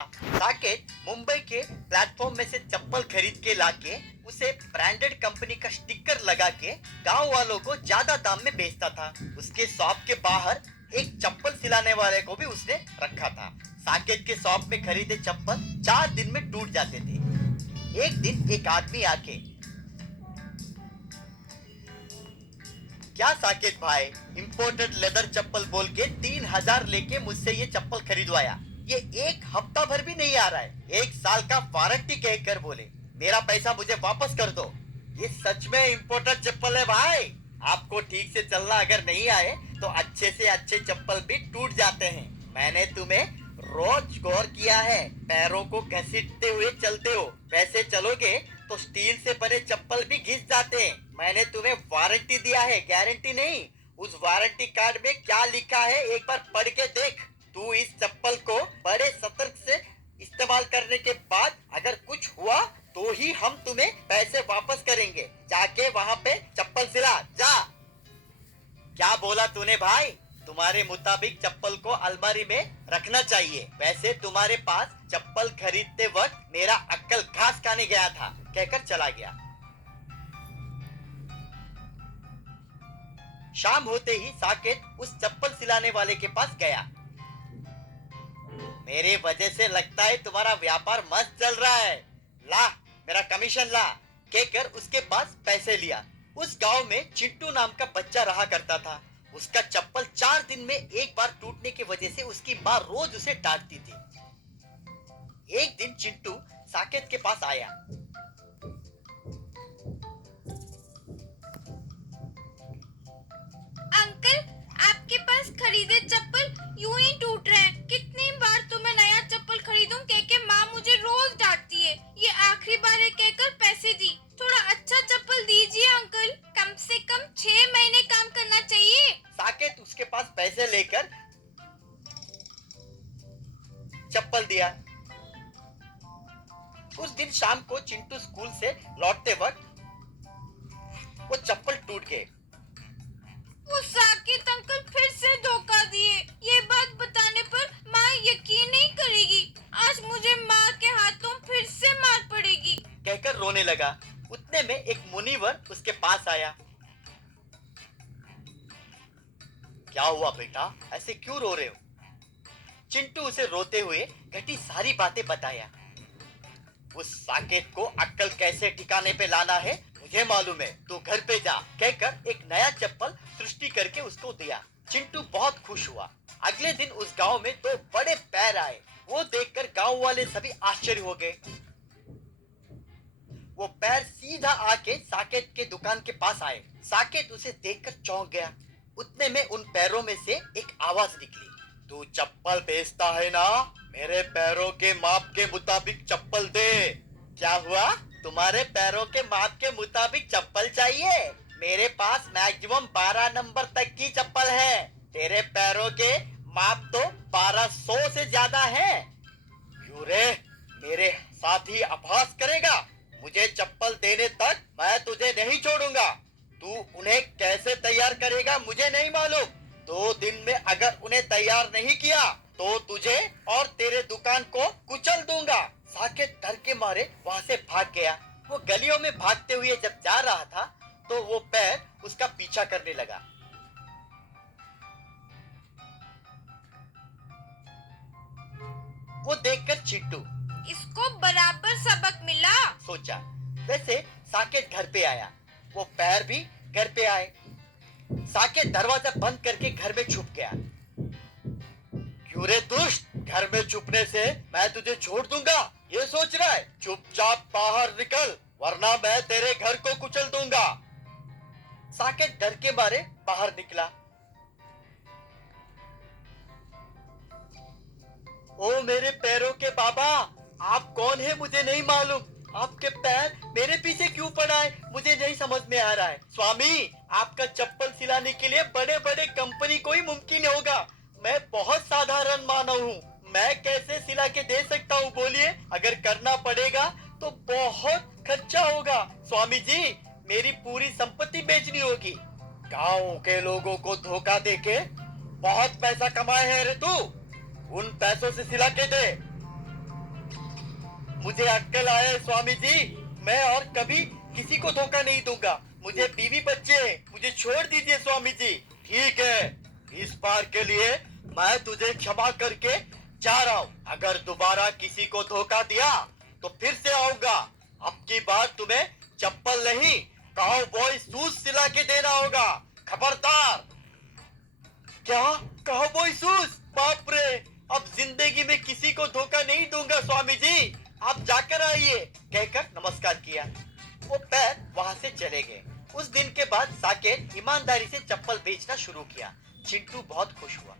साकेत मुंबई के प्लेटफॉर्म में से चप्पल खरीद के लाके उसे ब्रांडेड कंपनी का स्टिकर लगा के गांव वालों को ज्यादा दाम में बेचता था। उसके शॉप के बाहर एक चप्पल सिलाने वाले को भी उसने रखा था। साकेत के शॉप में खरीदे चप्पल 4 दिन में टूट जाते थे। एक दिन एक आदमी आके, क्या साकेत भाई, इंपोर्टेड लेदर चप्पल बोल के 3,000 लेके मुझसे ये चप्पल खरीदवाया, ये एक हफ्ता भर भी नहीं आ रहा है, 1 साल का वारंटी कहकर बोले मेरा पैसा मुझे वापस कर दो। ये सच में इंपोर्टेड चप्पल है भाई। आपको ठीक से चलना अगर नहीं आए तो अच्छे से अच्छे चप्पल भी टूट जाते हैं। मैंने तुम्हें रोज गौर किया है, पैरों को घसीटते हुए चलते हो, वैसे चलोगे तो स्टील से बने चप्पल भी घिस जाते हैं। मैंने तुम्हें वारंटी दिया है, गारंटी नहीं। उस वारंटी कार्ड में क्या लिखा है एक बार पढ़ के देख। तू इस चप्पल को बड़े सतर्क से इस्तेमाल करने के बाद अगर कुछ हुआ तो ही हम तुम्हें पैसे वापस करेंगे। जाके वहाँ पे चप्पल सिला जा। क्या बोला तूने भाई? तुम्हारे मुताबिक चप्पल को अलमारी में रखना चाहिए। वैसे तुम्हारे पास चप्पल खरीदते वक्त मेरा अक्कल घास खाने गया था, कहकर चला गया। शाम होते ही साकेत उस चप्पल सिलाने वाले के पास गया। मेरे वजह से लगता है तुम्हारा व्यापार मस्त चल रहा है, ला मेरा कमीशन ला, कहकर उसके पास पैसे लिया। उस गांव में चिंटू नाम का बच्चा रहा करता था। उसका चप्पल 4 दिन में एक बार टूटने की वजह से उसकी माँ रोज उसे डांटती थी। एक दिन चिंटू साकेत के पास आया। अंकल, आपके पास खरीदे चप्पल यूं ही टूट रहे हैं। कितनी बार तो मैं नया चप्पल खरीदूं कह के माँ मुझे रोज डांटती है। ये आखिरी बार है कहकर पैसे दी। थोड़ा अच्छा चप्पल दीजिए अंकल, कम से कम 6 महीने काम करना चाहिए। साकेत उसके पास पैसे लेकर चप्पल दिया। उस दिन शाम को चिंटू स्कूल से लौटते वक्त वो चप्पल टूट गए। वो साकेत अंकल फिर से धोखा दिए। ये बात बताने पर माँ यकीन नहीं करेगी। आज मुझे माँ के हाथों फिर से मार पड़ेगी, कहकर रोने लगा। उतने में एक मुनिवर उसके पास आया। क्या हुआ बेटा, ऐसे क्यों रो रहे हो? चिंटू उसे रोते हुए घटी सारी बातें बताया। उस साकेत को अक्कल कैसे ठिकाने पे लाना है मुझे मालूम है, तू घर पे जा, कहकर एक नया चप्पल सृष्टि करके उसको दिया। चिंटू बहुत खुश हुआ। अगले दिन उस गांव में 2 बड़े पैर आए। वो देखकर गांव वाले सभी आश्चर्य हो गए। वो पैर सीधा आके साकेत के दुकान के पास आए। साकेत उसे देखकर चौंक गया। उतने में उन पैरों में से एक आवाज निकली, तू चप्पल बेचता है ना? मेरे पैरों के माप के मुताबिक चप्पल दे। क्या हुआ, तुम्हारे पैरों के माप के मुताबिक चप्पल चाहिए? मेरे पास मैक्सिमम 12 नंबर तक की चप्पल है। तेरे पैरों के माप तो 1200 से ज्यादा है। क्यों रे, मेरे साथ ही अपहास करेगा? मुझे चप्पल देने तक मैं तुझे नहीं छोड़ूंगा। तू उन्हें कैसे तैयार करेगा मुझे नहीं मालूम। 2 दिन में अगर उन्हें तैयार नहीं किया तो तुझे और तेरे दुकान को कुचल दूंगा। साकेत डर के मारे वहां से भाग गया। वो गलियों में भागते हुए जब जा रहा था तो वो पैर उसका पीछा करने लगा। वो देखकर चिंटू इसको बराबर सबक मिला, सोचा। वैसे साकेत घर पे आया। वो पैर भी घर पे आए। साकेत दरवाजा बंद करके घर में छुप गया। क्यों रे दुष्ट, घर में छुपने से मैं तुझे छोड़ दूंगा ये सोच रहा है? चुपचाप बाहर निकल वरना मैं तेरे घर को कुचल दूंगा। साकेत डर के मारे बाहर निकला। ओ मेरे पैरों के बाबा, आप कौन है मुझे नहीं मालूम। आपके पैर मेरे पीछे क्यों पड़ा है मुझे नहीं समझ में आ रहा है। स्वामी, आपका चप्पल सिलाने के लिए बड़े बड़े कंपनी को ही मुमकिन होगा। मैं बहुत साधारण मानव हूँ, मैं कैसे सिला के दे सकता हूँ बोलिए? अगर करना पड़ेगा तो बहुत खर्चा होगा। स्वामी जी, मेरी पूरी संपत्ति बेचनी होगी। गांव के लोगों को धोखा देके बहुत पैसा कमाए है रे तू, उन पैसों से सिला के दे। मुझे अक्ल आया है स्वामी जी। मैं और कभी किसी को धोखा नहीं दूंगा। मुझे बीवी बच्चे हैं, मुझे छोड़ दीजिए स्वामी जी। ठीक है, इस बार के लिए मैं तुझे क्षमा करके जा रहा हूँ। अगर दोबारा किसी को धोखा दिया तो फिर से आऊंगा। अब की बार तुम्हें चप्पल नहीं, काउबॉय शूज सिला के देना होगा। खबरदार। क्या? Cowboy shoes? बाप रे! अब जिंदगी में किसी को धोखा नहीं दूंगा स्वामी जी। आप जाकर आइए, कहकर नमस्कार किया। वो पैर वहां से चले गए। उस दिन के बाद साकेत ईमानदारी से चप्पल बेचना शुरू किया। चिंटू बहुत खुश हुआ।